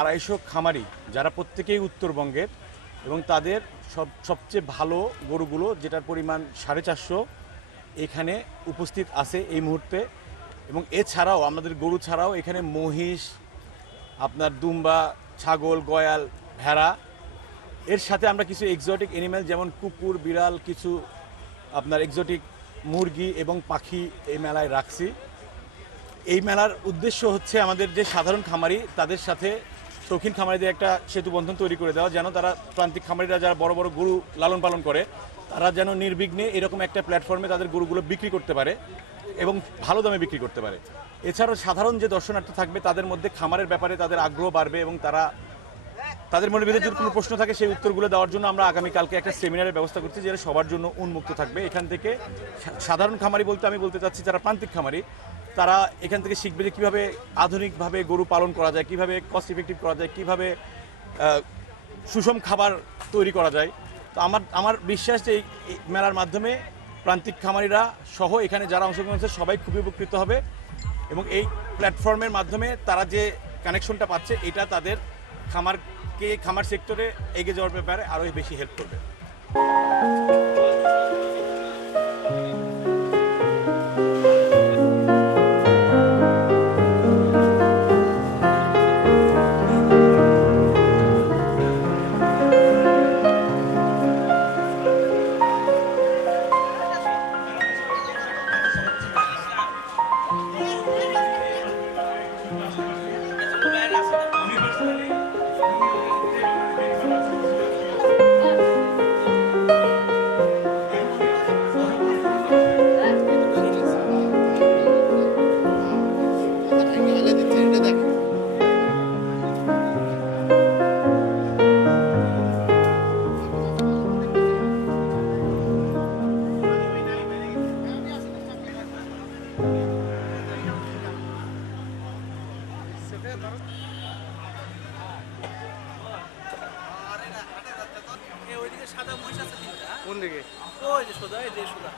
আড়াইশো খামারি যারা প্রত্যেকেই উত্তরবঙ্গের এবং তাদের সব, সবচেয়ে ভালো গরুগুলো যেটার পরিমাণ সাড়ে চারশো এখানে উপস্থিত আছে এই মুহূর্তে। এবং এছাড়াও আমাদের গরু ছাড়াও এখানে মহিষ, আপনার দুম্বা, ছাগল, গয়াল, ভেড়া। এর সাথে আমরা কিছু এক্সোটিক অ্যানিম্যাল যেমন কুকুর, বিড়াল, কিছু আপনার এক্সোটিক মুরগি এবং পাখি এই মেলায় রাখছি। এই মেলার উদ্দেশ্য হচ্ছে আমাদের যে সাধারণ খামারি, তাদের সাথে শৌখিন খামারিদের একটা সেতু বন্ধন তৈরি করে দেওয়া, যেন তারা প্রান্তিক খামারিরা যারা বড় বড় গরু লালন পালন করে, তারা যেন নির্বিঘ্নে এরকম একটা প্ল্যাটফর্মে তাদের গরুগুলো বিক্রি করতে পারে এবং ভালো দামে বিক্রি করতে পারে। এছাড়াও সাধারণ যে দর্শনার্থী থাকবে, তাদের মধ্যে খামারের ব্যাপারে তাদের আগ্রহ বাড়বে এবং তারা, তাদের মনের ভিতরে যদি কোনো প্রশ্ন থাকে, সেই উত্তরগুলো দেওয়ার জন্য আমরা আগামীকালকে একটা সেমিনারের ব্যবস্থা করছি, যেটা সবার জন্য উন্মুক্ত থাকবে। এখান থেকে সাধারণ খামারি বলতে আমি বলতে চাচ্ছি, যারা প্রান্তিক খামারি তারা এখান থেকে শিখবে যে কীভাবে আধুনিকভাবে গরু পালন করা যায়, কীভাবে কস্ট ইফেক্টিভ করা যায়, কীভাবে সুষম খাবার তৈরি করা যায়। তো আমার আমার বিশ্বাস যে এই মেলার মাধ্যমে প্রান্তিক খামারিরা সহ এখানে যারা অংশগ্রহণ করছে সবাই খুবই উপকৃত হবে এবং এই প্ল্যাটফর্মের মাধ্যমে তারা যে কানেকশনটা পাচ্ছে, এটা তাদের খামারকে, খামার সেক্টরে এগিয়ে যাওয়ার ব্যাপারে আরও বেশি হেল্প করবে। দিকে। ওই যে সোজা এই যে সোজা।